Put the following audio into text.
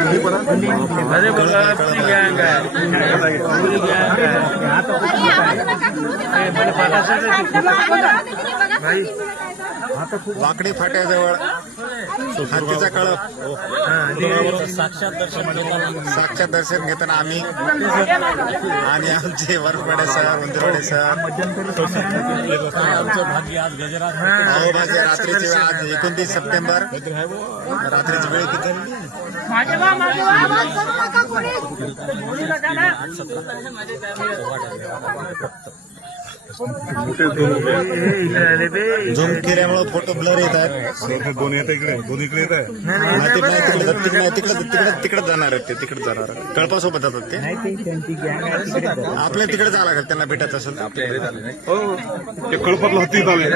अरे बघा पुरी गँग आहे, पुरी गँग आहे. वाकडी फाट्याजवळ हत्तीचा कळप साक्षात दर्शन घेताना आम्ही आणि आमचे वरपडे सर उंदरवडे सर भाग्य रात्रीची वेळ आज 29 सप्टेंबर रात्रीची वेळ किती झूम केल्यामुळे फोटो ब्लर येत आहेत. दोन्ही येत इकडे दोन्ही इकडे येत आहे. तिकडे जाणार आहेत ते तिकडे जाणार कळपासोबत जातात ते आपल्या तिकडे जावं लागेल त्यांना भेटायचं असेल तर आपल्या कळपातला हत्ती झाले.